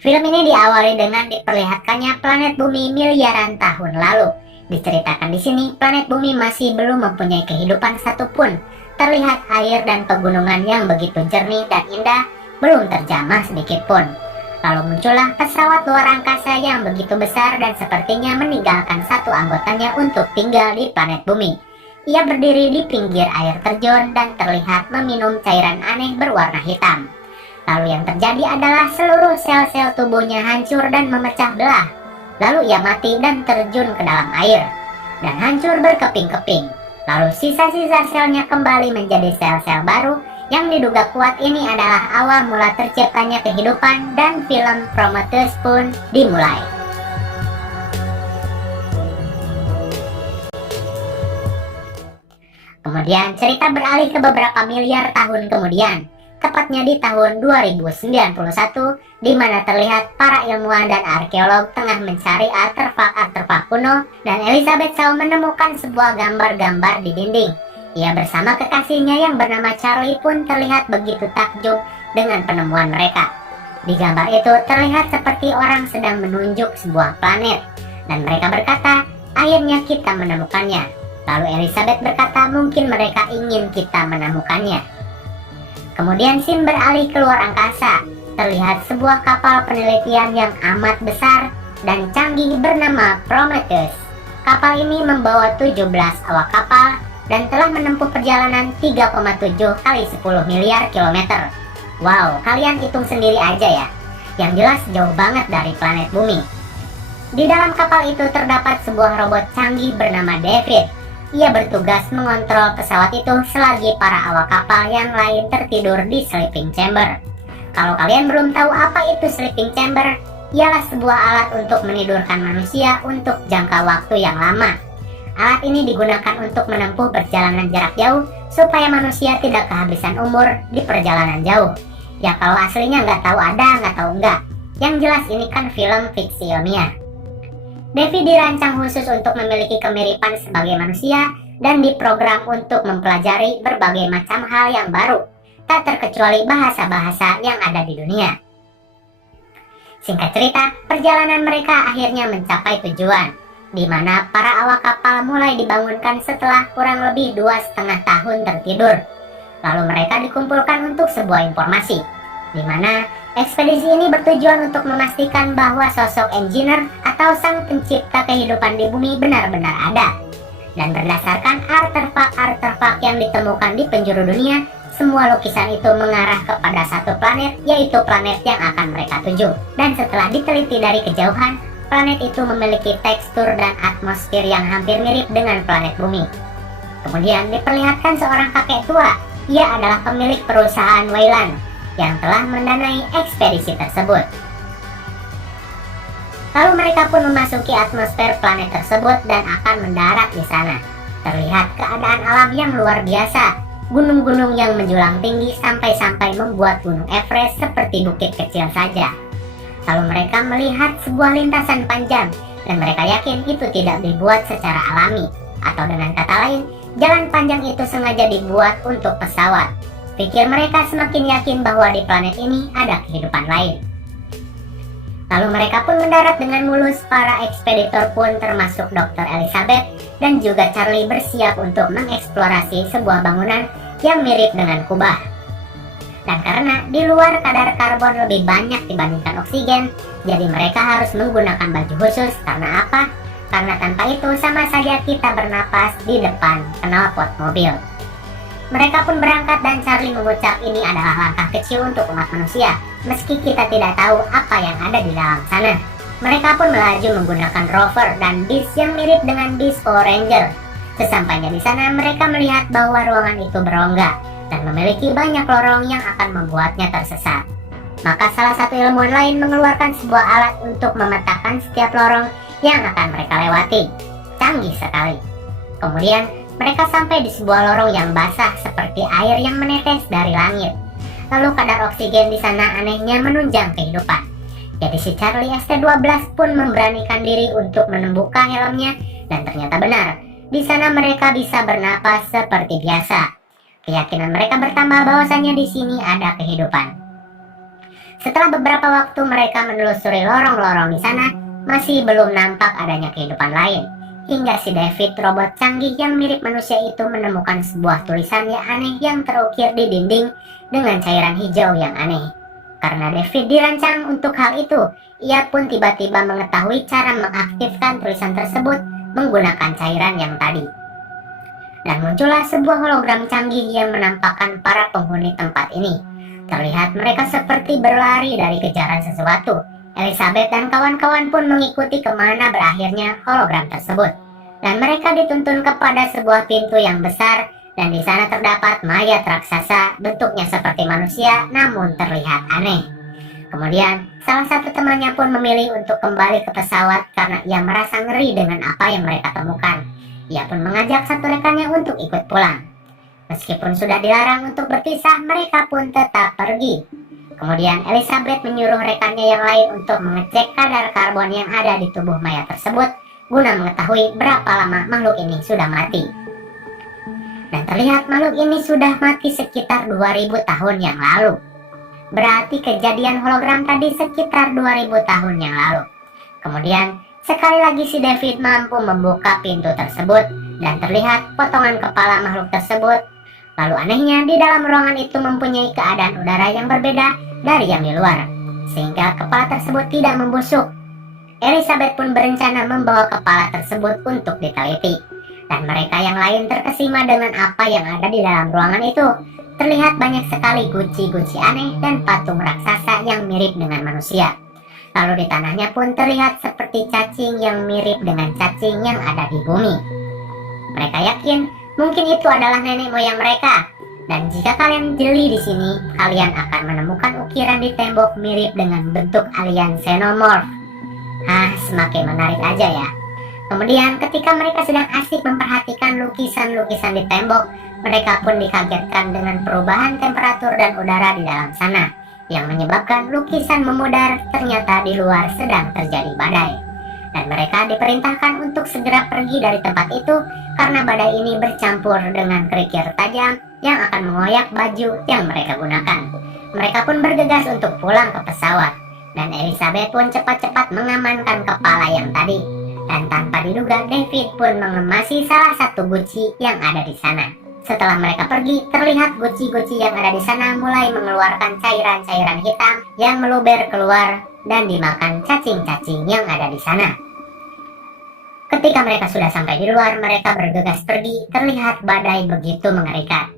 Film ini diawali dengan diperlihatkannya planet bumi miliaran tahun lalu. Diceritakan di sini, planet bumi masih belum mempunyai kehidupan satupun. Terlihat air dan pegunungan yang begitu jernih dan indah, belum terjamah sedikit pun. Lalu muncullah pesawat luar angkasa yang begitu besar dan sepertinya meninggalkan satu anggotanya untuk tinggal di planet bumi. Ia berdiri di pinggir air terjun dan terlihat meminum cairan aneh berwarna hitam. Lalu yang terjadi adalah seluruh sel-sel tubuhnya hancur dan memecah belah. Lalu ia mati dan terjun ke dalam air dan hancur berkeping-keping. Lalu sisa-sisa selnya kembali menjadi sel-sel baru. Yang diduga kuat ini adalah awal mula terciptanya kehidupan, dan film Prometheus pun dimulai. Kemudian cerita beralih ke beberapa miliar tahun kemudian, tepatnya di tahun 2091, di mana terlihat para ilmuwan dan arkeolog tengah mencari artefak-artefak kuno, dan Elizabeth Shaw menemukan sebuah gambar-gambar di dinding. Ia bersama kekasihnya yang bernama Charlie pun terlihat begitu takjub dengan penemuan mereka. Di gambar itu terlihat seperti orang sedang menunjuk sebuah planet, dan mereka berkata, akhirnya kita menemukannya. Lalu Elizabeth berkata, mungkin mereka ingin kita menemukannya. Kemudian scene beralih ke luar angkasa. Terlihat sebuah kapal penelitian yang amat besar dan canggih bernama Prometheus. Kapal ini membawa 17 awak kapal dan telah menempuh perjalanan 3,7 kali 10 miliar kilometer. Wow, kalian hitung sendiri aja ya. Yang jelas jauh banget dari planet bumi. Di dalam kapal itu terdapat sebuah robot canggih bernama David. Ia bertugas mengontrol pesawat itu selagi para awak kapal yang lain tertidur di sleeping chamber. Kalau kalian belum tahu apa itu sleeping chamber, ialah sebuah alat untuk menidurkan manusia untuk jangka waktu yang lama. Alat ini digunakan untuk menempuh perjalanan jarak jauh supaya manusia tidak kehabisan umur di perjalanan jauh. Ya kalau aslinya nggak tahu ada, nggak tahu enggak. Yang jelas ini kan film fiksi ilmiah. Devi dirancang khusus untuk memiliki kemiripan sebagai manusia dan diprogram untuk mempelajari berbagai macam hal yang baru, tak terkecuali bahasa-bahasa yang ada di dunia. Singkat cerita, perjalanan mereka akhirnya mencapai tujuan, di mana para awak kapal mulai dibangunkan setelah kurang lebih 2,5 tahun tertidur. Lalu mereka dikumpulkan untuk sebuah informasi, di mana ekspedisi ini bertujuan untuk memastikan bahwa sosok engineer atau sang pencipta kehidupan di bumi benar-benar ada. Dan berdasarkan artefak-artefak yang ditemukan di penjuru dunia, semua lukisan itu mengarah kepada satu planet, yaitu planet yang akan mereka tuju. Dan setelah diteliti dari kejauhan, planet itu memiliki tekstur dan atmosfer yang hampir mirip dengan planet bumi. Kemudian diperlihatkan seorang kakek tua. Ia adalah pemilik perusahaan Wayland yang telah mendanai ekspedisi tersebut. Lalu mereka pun memasuki atmosfer planet tersebut dan akan mendarat di sana. Terlihat keadaan alam yang luar biasa. Gunung-gunung yang menjulang tinggi sampai-sampai membuat gunung Everest seperti bukit kecil saja. Lalu mereka melihat sebuah lintasan panjang, dan mereka yakin itu tidak dibuat secara alami. Atau dengan kata lain, jalan panjang itu sengaja dibuat untuk pesawat. Pikir mereka semakin yakin bahwa di planet ini ada kehidupan lain. Lalu mereka pun mendarat dengan mulus. Para ekspeditor pun termasuk Dr. Elizabeth dan juga Charlie bersiap untuk mengeksplorasi sebuah bangunan yang mirip dengan kubah. Dan karena di luar kadar karbon lebih banyak dibandingkan oksigen, jadi mereka harus menggunakan baju khusus. Karena apa? Karena tanpa itu sama saja kita bernapas di depan knalpot mobil. Mereka pun berangkat dan Charlie mengucap ini adalah langkah kecil untuk umat manusia, meski kita tidak tahu apa yang ada di dalam sana. Mereka pun melaju menggunakan rover dan bis yang mirip dengan bis Power Ranger. Sesampainya di sana, mereka melihat bahwa ruangan itu berongga dan memiliki banyak lorong yang akan membuatnya tersesat. Maka salah satu ilmuwan lain mengeluarkan sebuah alat untuk memetakan setiap lorong yang akan mereka lewati. Canggih sekali. Kemudian mereka sampai di sebuah lorong yang basah seperti air yang menetes dari langit. Lalu kadar oksigen di sana anehnya menunjang kehidupan. Jadi si Charlie ST-12 pun memberanikan diri untuk membuka helmnya, dan ternyata benar. Di sana mereka bisa bernapas seperti biasa. Keyakinan mereka bertambah bahwasanya di sini ada kehidupan. Setelah beberapa waktu mereka menelusuri lorong-lorong di sana, masih belum nampak adanya kehidupan lain. Hingga si David, robot canggih yang mirip manusia itu, menemukan sebuah tulisan yang aneh yang terukir di dinding dengan cairan hijau yang aneh. Karena David dirancang untuk hal itu, ia pun tiba-tiba mengetahui cara mengaktifkan tulisan tersebut menggunakan cairan yang tadi. Dan muncullah sebuah hologram canggih yang menampakkan para penghuni tempat ini. Terlihat mereka seperti berlari dari kejaran sesuatu. Elizabeth dan kawan-kawan pun mengikuti kemana berakhirnya hologram tersebut. Dan mereka dituntun kepada sebuah pintu yang besar, dan di sana terdapat mayat raksasa bentuknya seperti manusia namun terlihat aneh. Kemudian, salah satu temannya pun memilih untuk kembali ke pesawat karena ia merasa ngeri dengan apa yang mereka temukan. Ia pun mengajak satu rekannya untuk ikut pulang. Meskipun sudah dilarang untuk berpisah, mereka pun tetap pergi. Kemudian Elizabeth menyuruh rekannya yang lain untuk mengecek kadar karbon yang ada di tubuh mayat tersebut guna mengetahui berapa lama makhluk ini sudah mati. Dan terlihat makhluk ini sudah mati sekitar 2000 tahun yang lalu. Berarti kejadian hologram tadi sekitar 2000 tahun yang lalu. Kemudian sekali lagi si David mampu membuka pintu tersebut dan terlihat potongan kepala makhluk tersebut. Lalu anehnya di dalam ruangan itu mempunyai keadaan udara yang berbeda dari yang di luar, sehingga kepala tersebut tidak membusuk. Elizabeth pun berencana membawa kepala tersebut untuk diteliti. Dan mereka yang lain terkesima dengan apa yang ada di dalam ruangan itu. Terlihat banyak sekali guci-guci aneh dan patung raksasa yang mirip dengan manusia. Lalu di tanahnya pun terlihat seperti cacing yang mirip dengan cacing yang ada di bumi. Mereka yakin mungkin itu adalah nenek moyang mereka. Dan jika kalian jeli di sini, kalian akan menemukan ukiran di tembok mirip dengan bentuk alien xenomorph. Semakin menarik aja ya. Kemudian ketika mereka sedang asik memperhatikan lukisan-lukisan di tembok, mereka pun dikagetkan dengan perubahan temperatur dan udara di dalam sana, yang menyebabkan lukisan memudar. Ternyata di luar sedang terjadi badai. Dan mereka diperintahkan untuk segera pergi dari tempat itu karena badai ini bercampur dengan kerikil tajam yang akan mengoyak baju yang mereka gunakan. Mereka pun bergegas untuk pulang ke pesawat, dan Elizabeth pun cepat-cepat mengamankan kepala yang tadi. Dan tanpa diduga, David pun mengemasi salah satu guci yang ada di sana. Setelah mereka pergi, terlihat guci-guci yang ada di sana mulai mengeluarkan cairan-cairan hitam yang meluber keluar dan dimakan cacing-cacing yang ada di sana. Ketika mereka sudah sampai di luar, mereka bergegas pergi. Terlihat badai begitu mengerikan,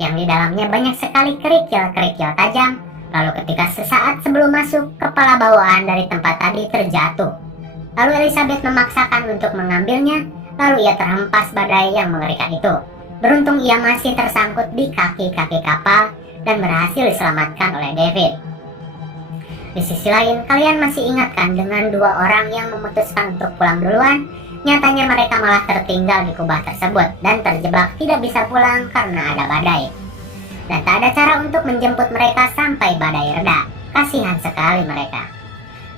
yang di dalamnya banyak sekali kerikil-kerikil tajam. Lalu ketika sesaat sebelum masuk, kepala bawaan dari tempat tadi terjatuh. Lalu Elizabeth memaksakan untuk mengambilnya, lalu ia terhempas badai yang mengerikan itu. Beruntung ia masih tersangkut di kaki-kaki kapal dan berhasil diselamatkan oleh David. Di sisi lain, kalian masih ingatkan dengan dua orang yang memutuskan untuk pulang duluan? Nyatanya mereka malah tertinggal di kubah tersebut dan terjebak tidak bisa pulang karena ada badai. Dan tak ada cara untuk menjemput mereka sampai badai reda. Kasihan sekali mereka.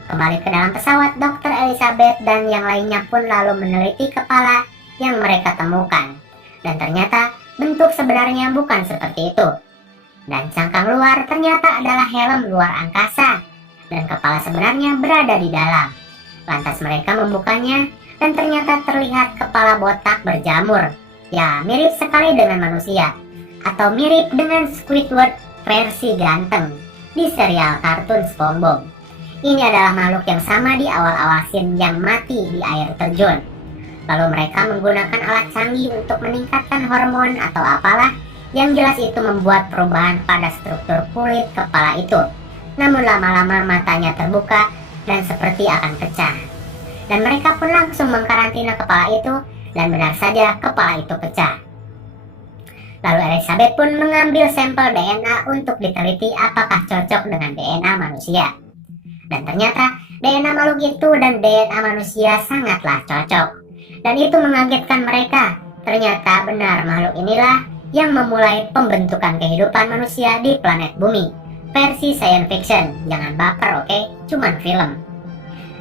Kembali ke dalam pesawat, Dr. Elizabeth dan yang lainnya pun lalu meneliti kepala yang mereka temukan. Dan ternyata bentuk sebenarnya bukan seperti itu. Dan cangkang luar ternyata adalah helm luar angkasa. Dan kepala sebenarnya berada di dalam. Lantas mereka membukanya dan ternyata terlihat kepala botak berjamur. Ya, mirip sekali dengan manusia. Atau mirip dengan Squidward versi ganteng di serial kartun SpongeBob. Ini adalah makhluk yang sama di awal-awal scene yang mati di air terjun. Lalu mereka menggunakan alat canggih untuk meningkatkan hormon atau apalah, yang jelas itu membuat perubahan pada struktur kulit kepala itu. Namun lama-lama matanya terbuka dan seperti akan pecah. Dan mereka pun langsung mengkarantina kepala itu, dan benar saja kepala itu pecah. Lalu Elizabeth pun mengambil sampel DNA untuk diteliti apakah cocok dengan DNA manusia. Dan ternyata DNA makhluk itu dan DNA manusia sangatlah cocok. Dan itu mengagetkan mereka. Ternyata benar makhluk inilah yang memulai pembentukan kehidupan manusia di planet bumi. Versi science fiction, jangan baper oke? Cuman film.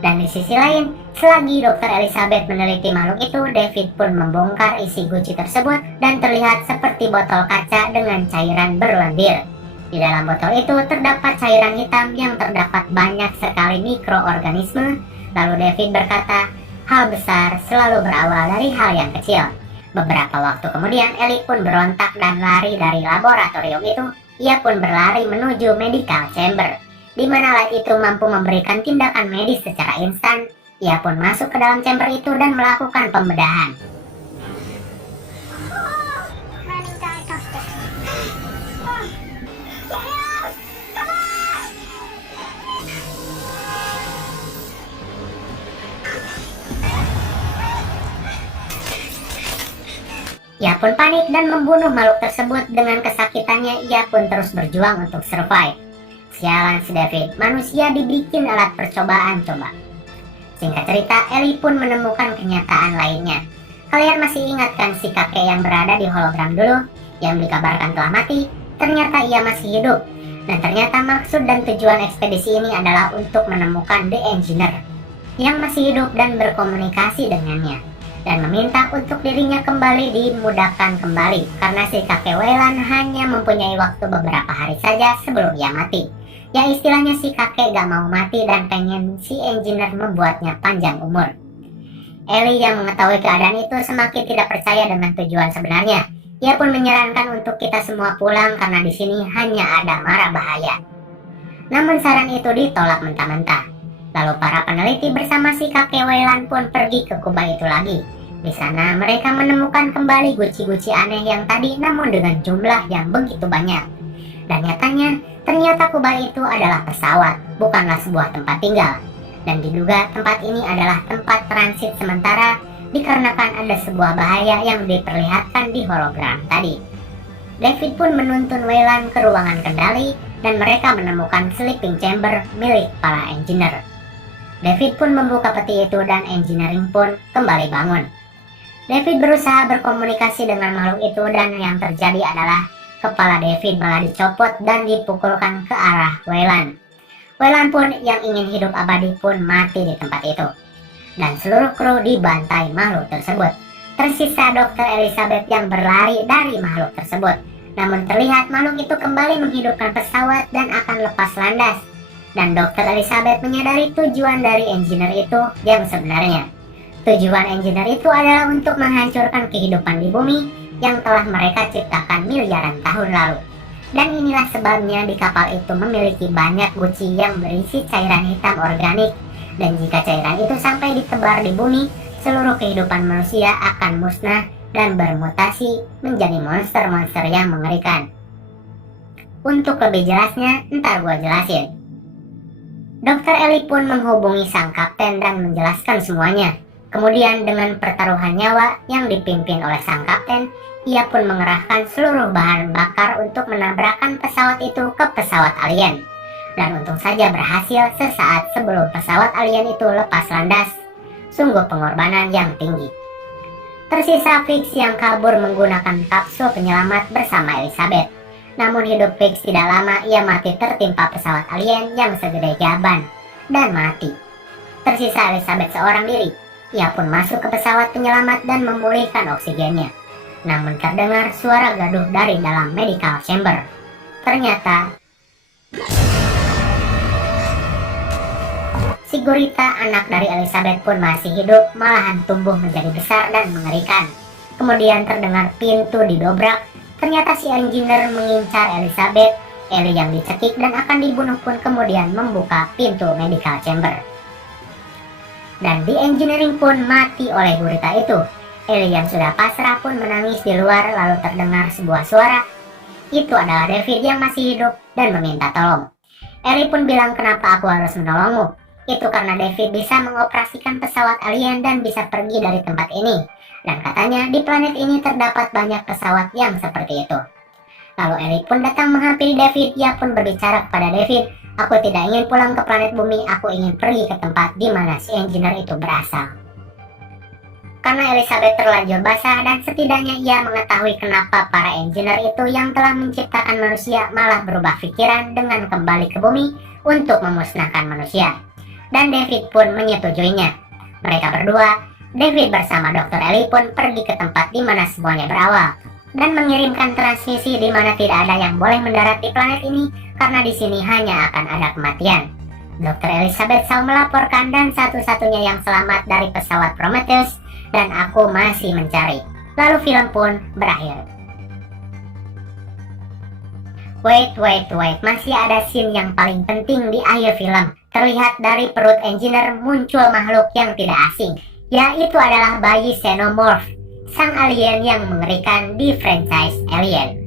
Dan di sisi lain, selagi Dr. Elizabeth meneliti makhluk itu, David pun membongkar isi guci tersebut dan terlihat seperti botol kaca dengan cairan berlendir. Di dalam botol itu terdapat cairan hitam yang terdapat banyak sekali mikroorganisme. Lalu David berkata, hal besar selalu berawal dari hal yang kecil. Beberapa waktu kemudian Ellie pun berontak dan lari dari laboratorium itu. Ia pun berlari menuju medical chamber, di mana alat itu mampu memberikan tindakan medis secara instan. Ia pun masuk ke dalam chamber itu dan melakukan pembedahan. Ia pun panik dan membunuh makhluk tersebut. Dengan kesakitannya, ia pun terus berjuang untuk survive. Sialan si David, manusia dibikin alat percobaan coba. Singkat cerita, Ellie pun menemukan kenyataan lainnya. Kalian masih ingat kan si kakek yang berada di hologram dulu, yang dikabarkan telah mati? Ternyata ia masih hidup. Dan ternyata maksud dan tujuan ekspedisi ini adalah untuk menemukan The Engineer, yang masih hidup dan berkomunikasi dengannya, dan meminta untuk dirinya kembali dimudahkan kembali, karena si kakek Wayland hanya mempunyai waktu beberapa hari saja sebelum ia mati. Ya istilahnya si kakek gak mau mati dan pengen si engineer membuatnya panjang umur. Ellie yang mengetahui keadaan itu semakin tidak percaya dengan tujuan sebenarnya. Ia pun menyarankan untuk kita semua pulang karena di sini hanya ada mara bahaya. Namun saran itu ditolak mentah-mentah. Lalu para peneliti bersama si kakek Wayland pun pergi ke kubah itu lagi. Di sana mereka menemukan kembali guci-guci aneh yang tadi, namun dengan jumlah yang begitu banyak. Dan nyatanya, ternyata kubah itu adalah pesawat, bukanlah sebuah tempat tinggal. Dan diduga tempat ini adalah tempat transit sementara dikarenakan ada sebuah bahaya yang diperlihatkan di hologram tadi. David pun menuntun Wayland ke ruangan kendali dan mereka menemukan sleeping chamber milik para engineer. David pun membuka peti itu dan engineering pun kembali bangun. David berusaha berkomunikasi dengan makhluk itu dan yang terjadi adalah kepala David malah dicopot dan dipukulkan ke arah Wayland. Wayland pun yang ingin hidup abadi pun mati di tempat itu. Dan seluruh kru dibantai makhluk tersebut. Tersisa Dr. Elizabeth yang berlari dari makhluk tersebut. Namun terlihat makhluk itu kembali menghidupkan pesawat dan akan lepas landas. Dan Dr. Elizabeth menyadari tujuan dari engineer itu yang sebenarnya. Tujuan engineer itu adalah untuk menghancurkan kehidupan di bumi yang telah mereka ciptakan miliaran tahun lalu. Dan inilah sebabnya di kapal itu memiliki banyak guci yang berisi cairan hitam organik. Dan jika cairan itu sampai ditebar di bumi, seluruh kehidupan manusia akan musnah dan bermutasi menjadi monster-monster yang mengerikan. Untuk lebih jelasnya, ntar gua jelasin. Dr. Ellie pun menghubungi sang kapten dan menjelaskan semuanya. Kemudian dengan pertaruhan nyawa yang dipimpin oleh sang kapten, ia pun mengerahkan seluruh bahan bakar untuk menabrakkan pesawat itu ke pesawat alien. Dan untung saja berhasil sesaat sebelum pesawat alien itu lepas landas. Sungguh pengorbanan yang tinggi. Tersisa Fix yang kabur menggunakan kapsul penyelamat bersama Elizabeth. Namun hidup Fix tidak lama, ia mati tertimpa pesawat alien yang segede gaban dan mati. Tersisa Elizabeth seorang diri. Ia pun masuk ke pesawat penyelamat dan memulihkan oksigennya. Namun terdengar suara gaduh dari dalam medical chamber. Ternyata si gurita, anak dari Elizabeth pun masih hidup, malahan tumbuh menjadi besar dan mengerikan. Kemudian terdengar pintu didobrak. Ternyata si engineer mengincar Elizabeth. Ellie yang dicekik dan akan dibunuh pun kemudian membuka pintu medical chamber. Dan di engineering pun mati oleh gurita itu. Ellie yang sudah pasrah pun menangis di luar, lalu terdengar sebuah suara. Itu adalah David yang masih hidup dan meminta tolong. Ellie pun bilang, kenapa aku harus menolongmu? Itu karena David bisa mengoperasikan pesawat alien dan bisa pergi dari tempat ini. Dan katanya di planet ini terdapat banyak pesawat yang seperti itu. Lalu Ellie pun datang menghampiri David. Ia pun berbicara kepada David, aku tidak ingin pulang ke planet bumi, aku ingin pergi ke tempat di mana si engineer itu berasal. Karena Elizabeth terlanjur basah dan setidaknya ia mengetahui kenapa para engineer itu yang telah menciptakan manusia malah berubah pikiran dengan kembali ke bumi untuk memusnahkan manusia. Dan David pun menyetujuinya. Mereka berdua, David bersama Dr. Ellie pun pergi ke tempat di mana semuanya berawal. dan mengirimkan transmisi di mana tidak ada yang boleh mendarat di planet ini karena di sini hanya akan ada kematian. Dr. Elizabeth Shaw melaporkan dan satu-satunya yang selamat dari pesawat Prometheus, dan aku masih mencari. Lalu film pun berakhir. Wait, masih ada scene yang paling penting di akhir film. Terlihat dari perut engineer muncul makhluk yang tidak asing, yaitu adalah bayi Xenomorph, sang alien yang mengerikan di franchise Alien.